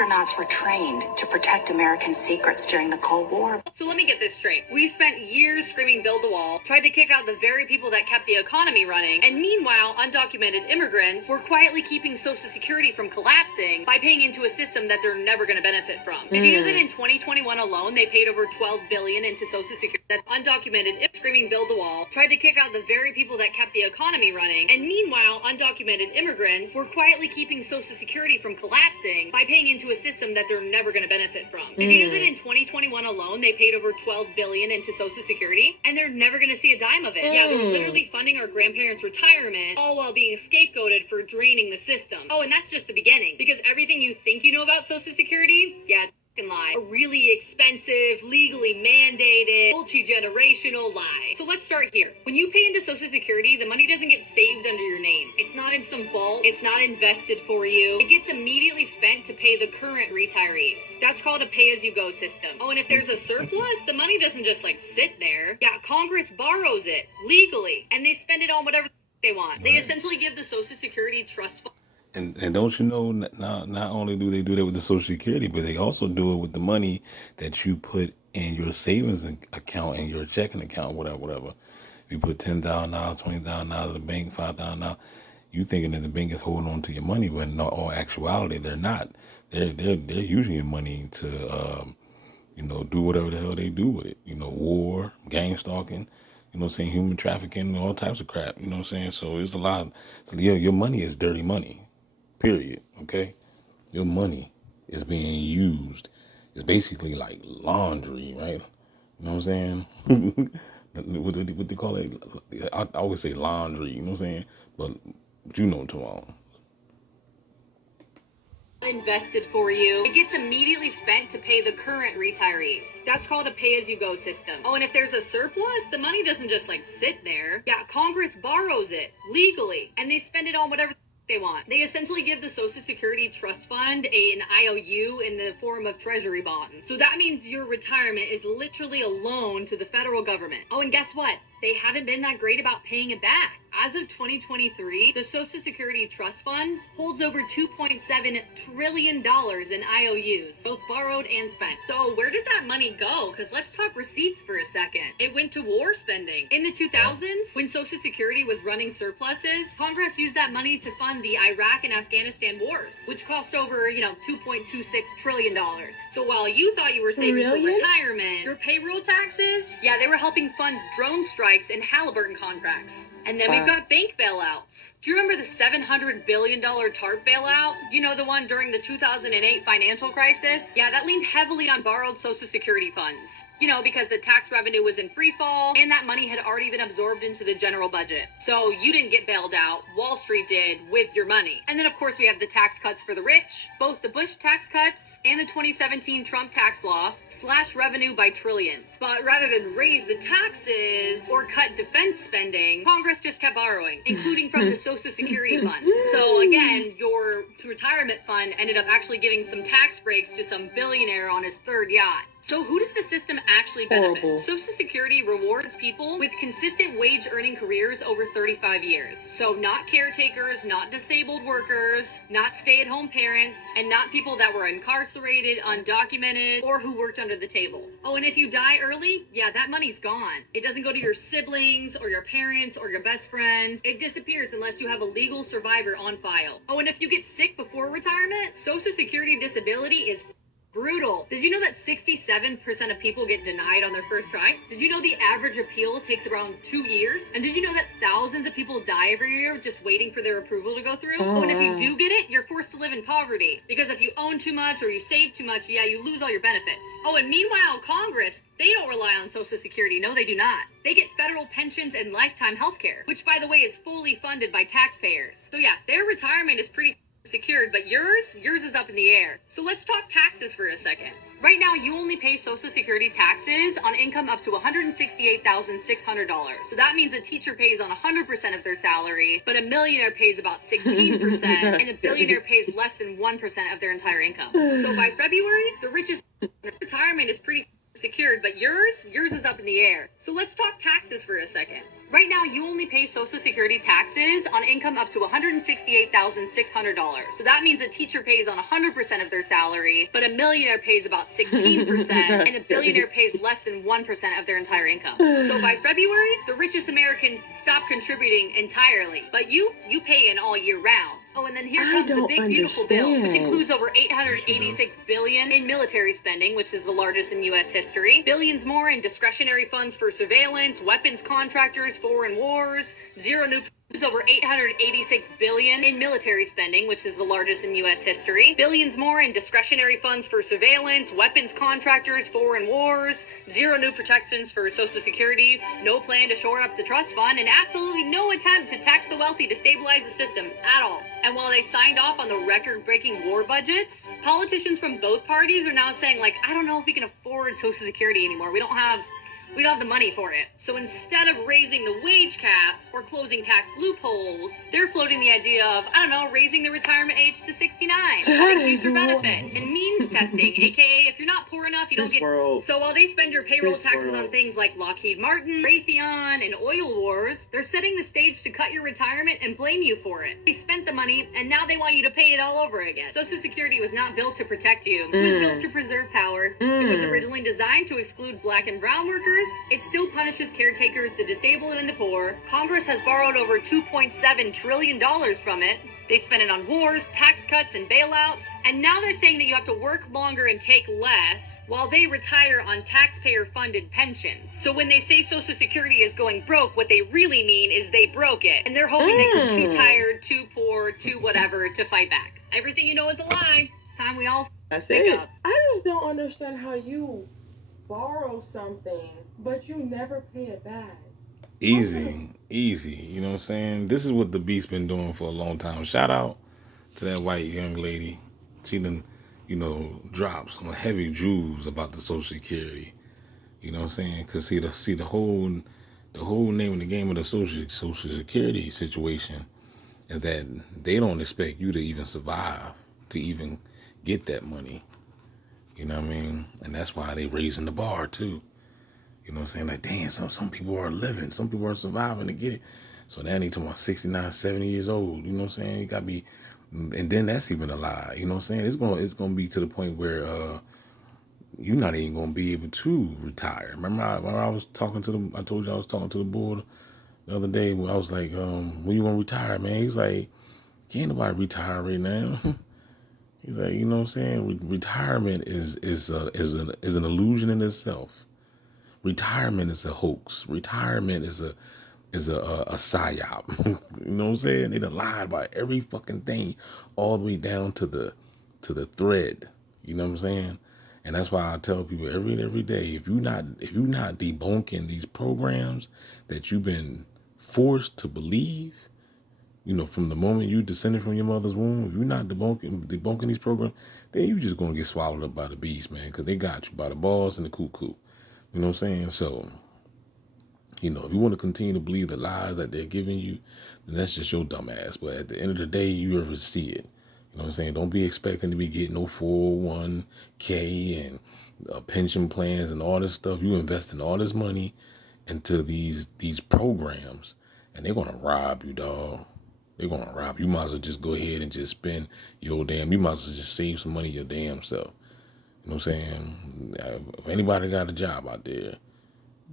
astronauts were trained to protect American secrets during the Cold War. So let me get this straight. We spent years screaming build the wall, tried to kick out the very people that kept the economy running, and meanwhile, undocumented immigrants were quietly keeping Social Security from collapsing by paying into a system that they're never going to benefit from. Did you know that in 2021 alone, they paid over $12 billion into Social Security? That undocumented screaming build the wall, tried to kick out the very people that kept the economy running, and meanwhile, undocumented immigrants were quietly keeping Social Security from collapsing by paying into a system that they're never going to benefit from. Did you know that in 2021 alone, they paid over $12 billion into Social Security, and they're never going to see a dime of it? Yeah, they were literally funding our grandparents' retirement, all while being scapegoated for draining the system. Oh, and that's just the beginning, because everything you think you know about Social Security, yeah, it's a lie. A really expensive, legally mandated, multi-generational lie. So let's start here. When you pay into Social Security, the money doesn't get saved under your name. It's not in some vault. It's not invested for you. It gets immediately spent to pay the current retirees. That's called a pay-as-you-go system. Oh, and if there's a surplus, the money doesn't just like sit there. Yeah, Congress borrows it legally, and they spend it on whatever they want. They essentially give the Social Security trust fund. And don't you know, not only do they do that with the Social Security, but they also do it with the money that you put in your savings account and your checking account, whatever. If you put $10,000, $20,000 in the bank, $5,000, you thinking that the bank is holding on to your money, but in all actuality, they're not. They're using your money to do whatever the hell they do with it. War, gang stalking, saying human trafficking, all types of crap. You know what I'm saying? So it's a lot. So your money is dirty money. Period. Okay, your money is being used. It's basically like laundry, right? You know what I'm saying? what they call it? I always say laundry. You know what I'm saying? But you know what I'm talking about. Invested for you. It gets immediately spent to pay the current retirees. That's called a pay-as-you-go system. Oh, and if there's a surplus, the money doesn't just like sit there. Yeah, Congress borrows it legally, and they spend it on whatever they want. They essentially give the Social Security Trust Fund an IOU in the form of treasury bonds. So that means your retirement is literally a loan to the federal government. Oh, and guess what? They haven't been that great about paying it back. As of 2023, the Social Security Trust Fund holds over $2.7 trillion in IOUs, both borrowed and spent. So where did that money go? Because let's talk receipts for a second. It went to war spending. In the 2000s, when Social Security was running surpluses, Congress used that money to fund the Iraq and Afghanistan wars, which cost over, $2.26 trillion. So while you thought you were saving for retirement, your payroll taxes, yeah, they were helping fund drone strikes and Halliburton contracts. And then we've got bank bailouts. Do you remember the $700 billion TARP bailout? The one during the 2008 financial crisis? Yeah, that leaned heavily on borrowed Social Security funds. Because the tax revenue was in free fall and that money had already been absorbed into the general budget. So you didn't get bailed out. Wall Street did with your money. And then, of course, we have the tax cuts for the rich. Both the Bush tax cuts and the 2017 Trump tax law slashed revenue by trillions. But rather than raise the taxes or cut defense spending, Congress just kept borrowing, including from the Social Security Fund. So again, your retirement fund ended up actually giving some tax breaks to some billionaire on his third yacht. So who does the system actually benefit? Social Security rewards people with consistent wage earning careers over 35 years. So not caretakers, not disabled workers, not stay-at-home parents, and not people that were incarcerated, undocumented, or who worked under the table. Oh, and if you die early, yeah, that money's gone. It doesn't go to your siblings or your parents or your best friend. It disappears unless you have a legal survivor on file. Oh, and if you get sick before retirement, Social Security disability is brutal. Did you know that 67% of people get denied on their first try? Did you know the average appeal takes around 2 years? And did you know that thousands of people die every year just waiting for their approval to go through? Oh, and if you do get it, you're forced to live in poverty. Because if you own too much or you save too much, yeah, you lose all your benefits. Oh, and meanwhile, Congress, they don't rely on Social Security. No, they do not. They get federal pensions and lifetime health care, which, by the way, is fully funded by taxpayers. So yeah, their retirement is pretty secured, but yours is up in the air. So let's talk taxes for a second. Right now, you only pay Social Security taxes on income up to $168,600. So that means a teacher pays on 100% of their salary, but a millionaire pays about 16%, and a billionaire pays less than 1% of their entire income. So by February, the richest retirement is pretty secured, but yours is up in the air. So let's talk taxes for a second. Right now, you only pay Social Security taxes on income up to $168,600. So that means a teacher pays on 100% of their salary, but a millionaire pays about 16%, and a billionaire pays less than 1% of their entire income. So by February, the richest Americans stop contributing entirely, but you pay in all year round. Oh, and then here comes the big beautiful bill, which includes over $886 billion in military spending, which is the largest in U.S. history. Billions more in discretionary funds for surveillance, weapons contractors, foreign wars, zero new. There's over $886 billion in military spending, which is the largest in U.S. history. Billions more in discretionary funds for surveillance, weapons contractors, foreign wars, zero new protections for Social Security, no plan to shore up the trust fund, and absolutely no attempt to tax the wealthy to stabilize the system at all. And while they signed off on the record-breaking war budgets, politicians from both parties are now saying, like, I don't know if we can afford Social Security anymore. We don't have the money for it. So instead of raising the wage cap or closing tax loopholes, they're floating the idea of, I don't know, raising the retirement age to 69, cutting future benefits, and means testing, aka if you're not poor enough, you don't get. So while they spend your payroll taxes on things like Lockheed Martin, Raytheon, and oil wars, they're setting the stage to cut your retirement and blame you for it. They spent the money, and now they want you to pay it all over again. Social Security was not built to protect you. It was built to preserve power. It was originally designed to exclude black and brown workers. It still punishes caretakers, the disabled, and the poor. Congress has borrowed over $2.7 trillion from it. They spend it on wars, tax cuts, and bailouts. And now they're saying that you have to work longer and take less while they retire on taxpayer-funded pensions. So when they say Social Security is going broke, what they really mean is they broke it. And they're hoping that you're too tired, too poor, too whatever to fight back. Everything you know is a lie. It's time we all wake up. I just don't understand how you borrow something, but you never pay it back. Easy. You know what I'm saying? This is what the beast's been doing for a long time. Shout out to that white young lady. She done, dropped some heavy jewels about the Social Security. You know what I'm saying? Because the whole name of the game of the Social Security situation is that they don't expect you to even survive, to even get that money. You know what I mean? And that's why they raising the bar too. You know what I'm saying? Like, damn, some people are living, some people are surviving to get it. So now they talking about 69, 70 years old. You know what I'm saying? You got to be, and then that's even a lie. You know what I'm saying? It's gonna be to the point where you're not even gonna be able to retire. Remember I was talking to I told you I was talking to the board the other day where I was like, when you gonna retire, man? He's like, can't nobody retire right now. He's like, you know what I'm saying? Retirement is an illusion in itself. Retirement is a hoax. Retirement is a psyop. You know what I'm saying? They done lied about every fucking thing, all the way down to the thread. You know what I'm saying? And that's why I tell people every day, if you're not debunking these programs that you've been forced to believe, from the moment you descended from your mother's womb, if you're not debunking these programs, then you just gonna get swallowed up by the beast, man, because they got you by the balls and the cuckoo. You know what I'm saying? So, if you want to continue to believe the lies that they're giving you, then that's just your dumb ass. But at the end of the day, you ever see it. You know what I'm saying? Don't be expecting to be getting no 401k and pension plans and all this stuff. You invest in all this money into these programs, and they're gonna rob you, dog. They're gonna rob you. You might as well just go ahead and just spend your damn. You might as well just save some money your damn self. You know what I'm saying? If anybody got a job out there,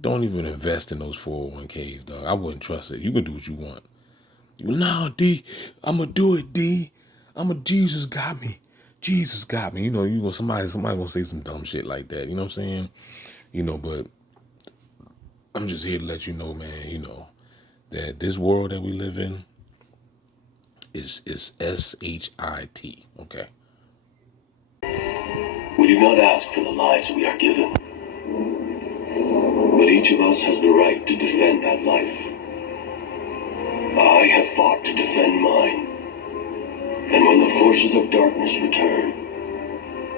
don't even invest in those 401ks, dog. I wouldn't trust it. You can do what you want. No, D, I'm gonna do it, D. Jesus got me. Jesus got me. Somebody gonna say some dumb shit like that. You know what I'm saying? But I'm just here to let you know, man, that this world that we live in is SHIT, okay? We do not ask for the lives we are given, but each of us has the right to defend that life. I have fought to defend mine, and when the forces of darkness return,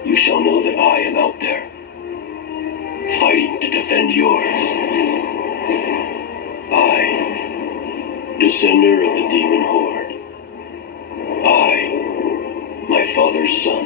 you shall know that I am out there, fighting to defend yours. I, descender of the demon horde. I, my father's son.